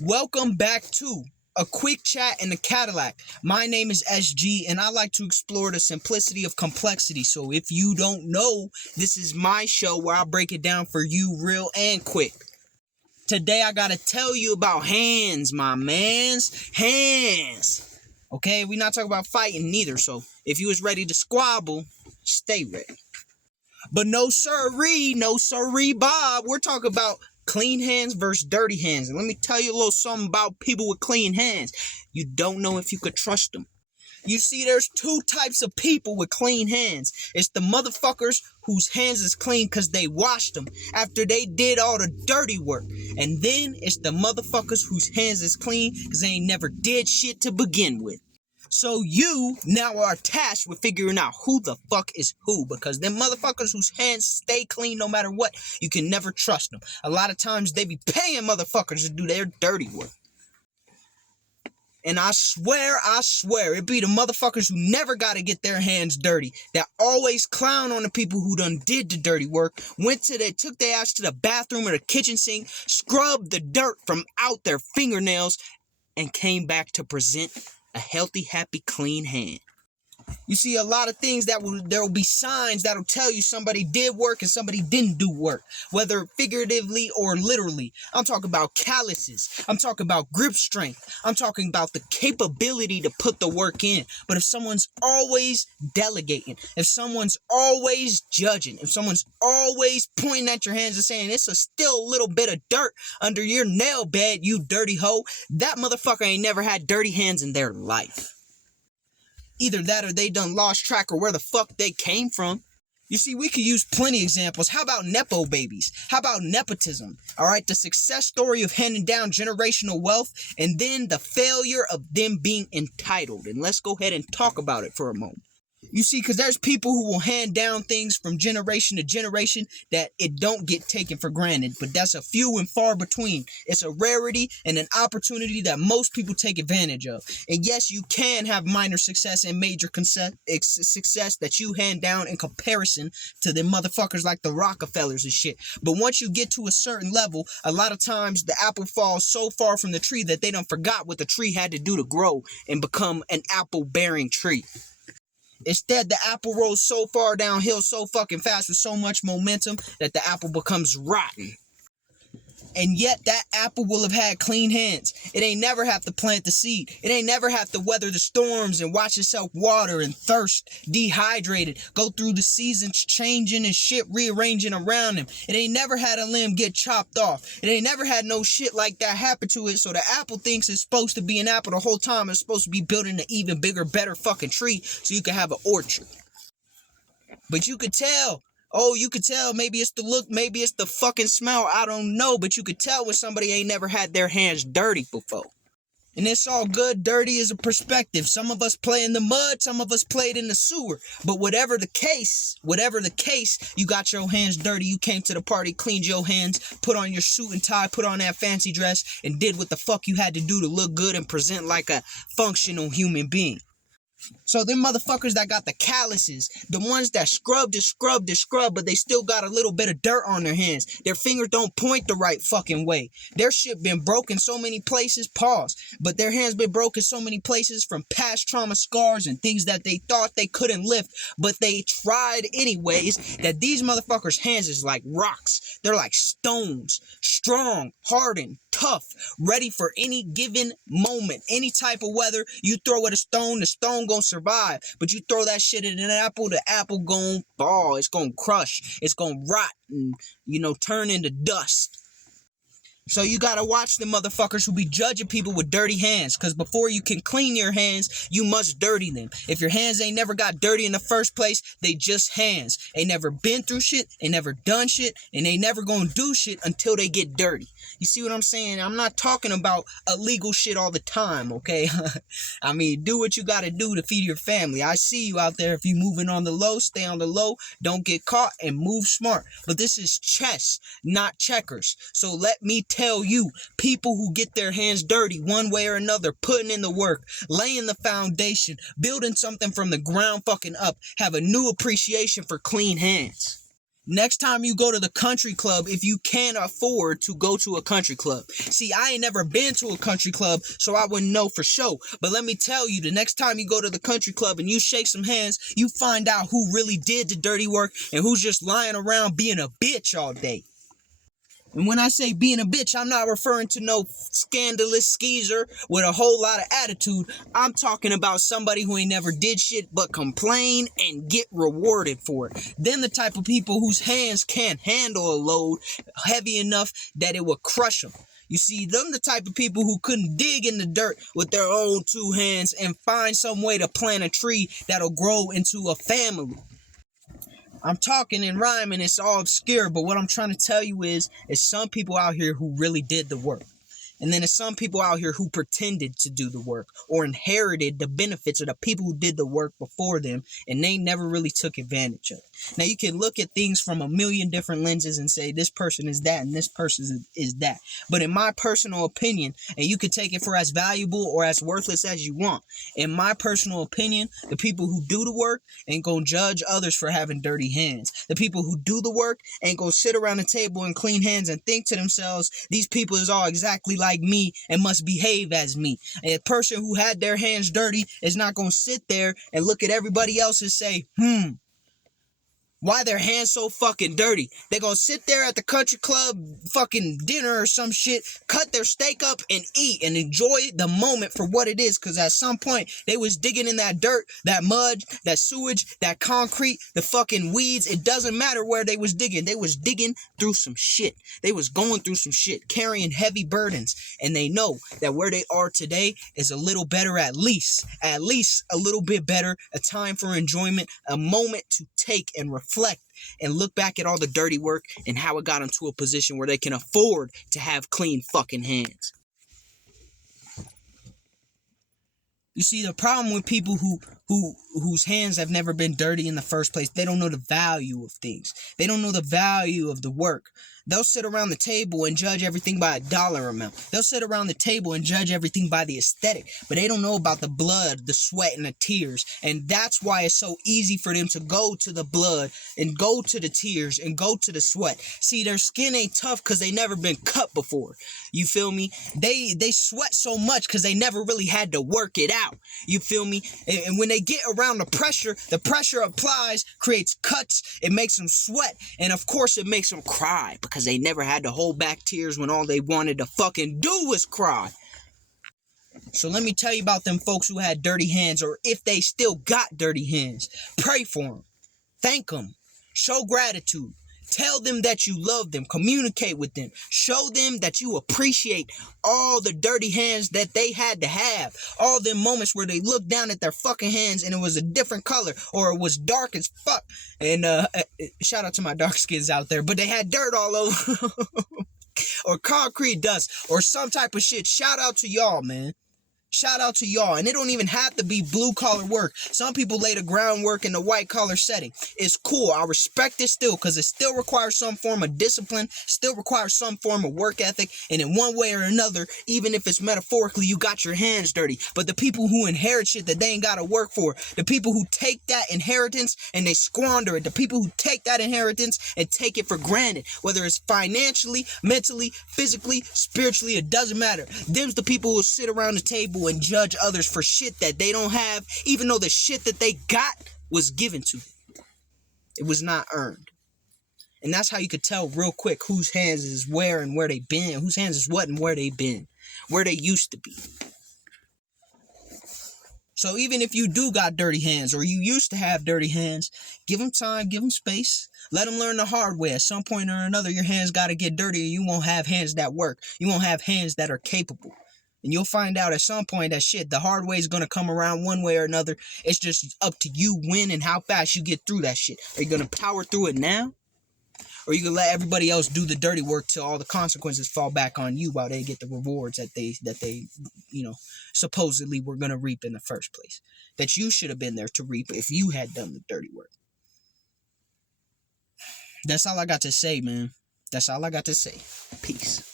Welcome back to a quick chat in the Cadillac. My name is SG and I like to explore the simplicity of complexity. So if you don't know, this is my show where I break it down for you real and quick. Today I gotta tell you about hands, my mans. Hands. Okay, we're not talking about fighting neither. So if you was ready to squabble, stay ready. But no sirree, Bob. We're talking about clean hands versus dirty hands. And let me tell you a little something about people with clean hands. You don't know if you could trust them. You see, there's two types of people with clean hands. It's the motherfuckers whose hands is clean because they washed them after they did all the dirty work. And then it's the motherfuckers whose hands is clean because they ain't never did shit to begin with. So you now are tasked with figuring out who the fuck is who, because them motherfuckers whose hands stay clean no matter what, you can never trust them. A lot of times they be paying motherfuckers to do their dirty work. And I swear, it be the motherfuckers who never gotta get their hands dirty, that always clown on the people who done did the dirty work, took their ass to the bathroom or the kitchen sink, scrubbed the dirt from out their fingernails, and came back to present a healthy, happy, clean hand. You see, a lot of things there will be signs that'll tell you somebody did work and somebody didn't do work, whether figuratively or literally. I'm talking about calluses. I'm talking about grip strength. I'm talking about the capability to put the work in. But if someone's always delegating, if someone's always judging, if someone's always pointing at your hands and saying it's still a little bit of dirt under your nail bed, you dirty hoe, that motherfucker ain't never had dirty hands in their life. Either that or they done lost track of where the fuck they came from. You see, we could use plenty of examples. How about Nepo babies? How about nepotism? Alright, the success story of handing down generational wealth, and then the failure of them being entitled. And let's go ahead and talk about it for a moment. You see, because there's people who will hand down things from generation to generation that it don't get taken for granted. But that's a few and far between. It's a rarity and an opportunity that most people take advantage of. And yes, you can have minor success and major success that you hand down in comparison to the motherfuckers like the Rockefellers and shit. But once you get to a certain level, a lot of times the apple falls so far from the tree that they done forgot what the tree had to do to grow and become an apple-bearing tree. Instead, the apple rolls so far downhill so fucking fast with so much momentum that the apple becomes rotten. And yet that apple will have had clean hands. It ain't never have to plant the seed. It ain't never have to weather the storms and watch itself water and thirst, dehydrated, go through the seasons changing and shit rearranging around him. It ain't never had a limb get chopped off. It ain't never had no shit like that happen to it. So the apple thinks it's supposed to be an apple the whole time. It's supposed to be building an even bigger, better fucking tree so you can have an orchard. But you could tell. Oh, you could tell, maybe it's the look, maybe it's the fucking smell, I don't know, but you could tell when somebody ain't never had their hands dirty before. And it's all good, dirty is a perspective. Some of us play in the mud, some of us played in the sewer. But whatever the case, you got your hands dirty, you came to the party, cleaned your hands, put on your suit and tie, put on that fancy dress, and did what the fuck you had to do to look good and present like a functional human being. So them motherfuckers that got the calluses, the ones that scrubbed, but they still got a little bit of dirt on their hands. Their fingers don't point the right fucking way. Their shit been broken so many places, but their hands been broken so many places from past trauma scars and things that they thought they couldn't lift, but they tried anyways, that these motherfuckers' hands is like rocks. They're like stones, strong, hardened, tough, ready for any given moment, any type of weather. You throw at a stone, the stone gonna survive. But you throw that shit at an apple, the apple gonna fall. It's gonna crush. It's gonna rot and, turn into dust. So you gotta watch the motherfuckers who be judging people with dirty hands. Because before you can clean your hands, you must dirty them. If your hands ain't never got dirty in the first place, they just hands. Ain't never been through shit, ain't never done shit, and they never gonna do shit until they get dirty. You see what I'm saying? I'm not talking about illegal shit all the time, okay? I mean, do what you gotta do to feed your family. I see you out there. If you moving on the low, stay on the low. Don't get caught and move smart. But this is chess, not checkers. So let me tell you, people who get their hands dirty one way or another, putting in the work, laying the foundation, building something from the ground fucking up, have a new appreciation for clean hands. Next time you go to the country club, if you can afford to go to a country club. See, I ain't never been to a country club, so I wouldn't know for sure. But let me tell you, the next time you go to the country club and you shake some hands, you find out who really did the dirty work and who's just lying around being a bitch all day. And when I say being a bitch, I'm not referring to no scandalous skeezer with a whole lot of attitude. I'm talking about somebody who ain't never did shit but complain and get rewarded for it. Then the type of people whose hands can't handle a load heavy enough that it will crush them. You see, them the type of people who couldn't dig in the dirt with their own two hands and find some way to plant a tree that'll grow into a family. I'm talking and rhyming, it's all obscure, but what I'm trying to tell you is some people out here who really did the work. And then there's some people out here who pretended to do the work or inherited the benefits of the people who did the work before them, and they never really took advantage of it. Now, you can look at things from a million different lenses and say this person is that and this person is that. But in my personal opinion, and you can take it for as valuable or as worthless as you want, in my personal opinion, the people who do the work ain't gonna judge others for having dirty hands. The people who do the work ain't gonna sit around the table and clean hands and think to themselves, these people is all exactly like me and must behave as me. A person who had their hands dirty is not gonna sit there and look at everybody else and say, why their hands so fucking dirty? They gonna sit there at the country club fucking dinner or some shit, cut their steak up and eat and enjoy the moment for what it is. Cause at some point they was digging in that dirt, that mud, that sewage, that concrete, the fucking weeds. It doesn't matter where they was digging. They was digging through some shit. They was going through some shit, carrying heavy burdens. And they know that where they are today is a little better, at least a little bit better, a time for enjoyment, a moment to take and reflect and look back at all the dirty work and how it got them to a position where they can afford to have clean fucking hands. You see, the problem with people whose hands have never been dirty in the first place, they don't know the value of things. They don't know the value of the work. They'll sit around the table and judge everything by a dollar amount. They'll sit around the table and judge everything by the aesthetic, but they don't know about the blood, the sweat, and the tears. And that's why it's so easy for them to go to the blood and go to the tears and go to the sweat. See, their skin ain't tough because they never been cut before. You feel me? They sweat so much because they never really had to work it out. You feel me? And when they get around the pressure applies, creates cuts, it makes them sweat, and of course it makes them cry because they never had to hold back tears when all they wanted to fucking do was cry. So let me tell you about them folks who had dirty hands, or if they still got dirty hands. Pray for them. Thank them. Show gratitude. Tell them that you love them. Communicate with them. Show them that you appreciate all the dirty hands that they had to have. All them moments where they looked down at their fucking hands and it was a different color or it was dark as fuck. And shout out to my dark skins out there, but they had dirt all over or concrete dust or some type of shit. Shout out to y'all, man. Shout out to y'all. And it don't even have to be blue collar work. Some people lay the groundwork in the white collar setting. It's cool. I respect it still because it still requires some form of discipline, still requires some form of work ethic. And in one way or another, even if it's metaphorically, you got your hands dirty. But the people who inherit shit that they ain't got to work for, the people who take that inheritance and they squander it, the people who take that inheritance and take it for granted, whether it's financially, mentally, physically, spiritually, it doesn't matter. Them's the people who sit around the table and judge others for shit that they don't have, even though the shit that they got was given to them. It was not earned. And that's how you could tell real quick whose hands is where and where they been, whose hands is what and where they been, where they used to be. So even if you do got dirty hands or you used to have dirty hands, give them time, give them space. Let them learn the hard way. At some point or another, your hands got to get dirty or you won't have hands that work. You won't have hands that are capable. And you'll find out at some point that shit, the hard way is going to come around one way or another. It's just up to you when and how fast you get through that shit. Are you going to power through it now? Or are you going to let everybody else do the dirty work till all the consequences fall back on you while they get the rewards that they supposedly were going to reap in the first place? That you should have been there to reap if you had done the dirty work. That's all I got to say, man. That's all I got to say. Peace.